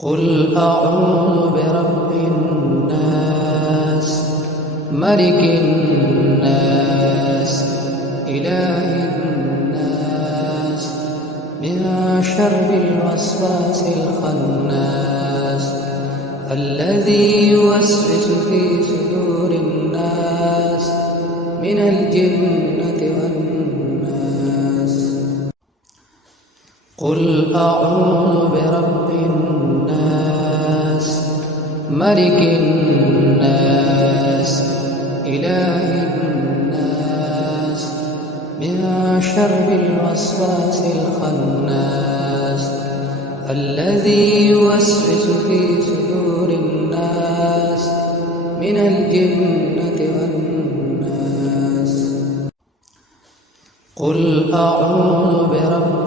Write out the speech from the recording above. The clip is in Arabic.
قل أعوذ برب الناس ملك الناس إله الناس من شر الوسواس الخناس الذي يوسوس في صدور الناس من الجنة والناس. قل أعوذ برب الناس ملك الناس إله الناس من شر الوسواس الخناس الذي يوسوس في صدور الناس من الجنة والناس. قل أعوذ برب